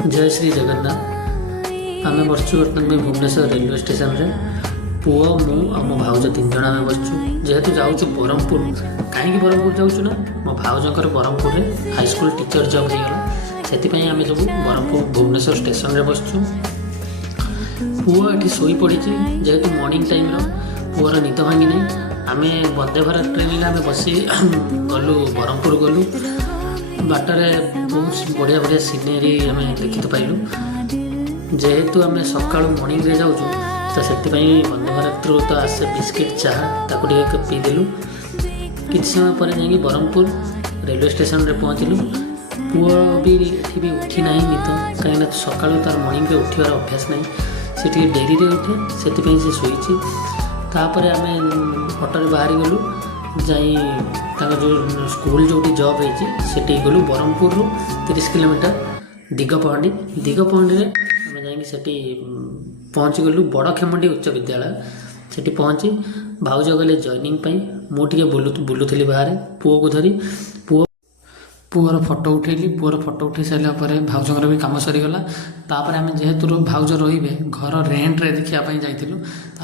जय श्री जगन्नाथ। आम बसचु बर्तमान भुवनेश्वर रेलवे स्टेशन रे पुओ मु आ मो भाउज 3 जण आम बसचु जेहेतु जाऊँ ब्रह्मपुर। कहीं ब्रह्मपुर जाऊँ ना मो भाउजर ब्रह्मपुर में हाईस्कूल टीचर जॉब होगा से आम सब ब्रह्मपुर भुवनेश्वर स्टेशन रे बसचु। पुओ ये शोई पड़ी जेहेतु मॉर्निंग टाइम पुओर निद भांगी नहीं। आम वंदे भारत ट्रेन आम बसी गलु ब्रह्मपुर गलु बाटर बहुत बढ़िया बढ़िया सिनेरी आम देखी तो पाइलु। जेहेतु आम सका मॉर्निंग रे जाऊँ तो से वंदे भारत तो आसे बिस्किट चाहा ताकू पीदेलु। किसी समय पर जाकि ब्रह्मपुर रेलवे स्टेशन रे पहुँचलु। पुओ भी उठी ना निद कहीं सका तार मॉर्निंग रे उठार अभ्यास ना से डेरी रे उठे से शोची। तापर आम ऑटो बाहरी गलु जाई जो स्कूल जो जॉब होती गलु ब्रह्मपुर 30 किलोमीटर दिगपहंडी। दिगपहंडी आम जाकि पहुँची गलु बड़ खेमंडी उच्च विद्यालय। से पहुँची भाउज गले जॉइनिंग मुझे बुलूली बाहर पुओ को धरी पुओर फोटो उठेली। पुओर फोटो उठे सारापर भाउजर भी कम सरीगला। तापर आम जेहेतु भाउज रे घर रेंट रे देखापी जाइलु।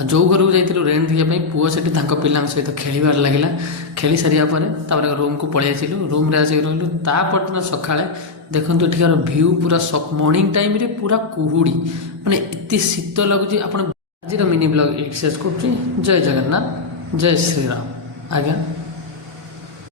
जो घर को जाइलु रेंट देखापी पुओ से पिला सहित खेलबार लगे। खेली सारापर रूम को पलि आसिलु। रूम रे आसिक रही तापरदिन सका देखो एठिकार भ्यू पूरा मॉर्निंग टाइम रे पूरा कुहुड़ी माने एत शीत लगुच। आज मिनी ब्लॉग शेष कर। जय जगन्नाथ जय श्रीराम आज्ञा।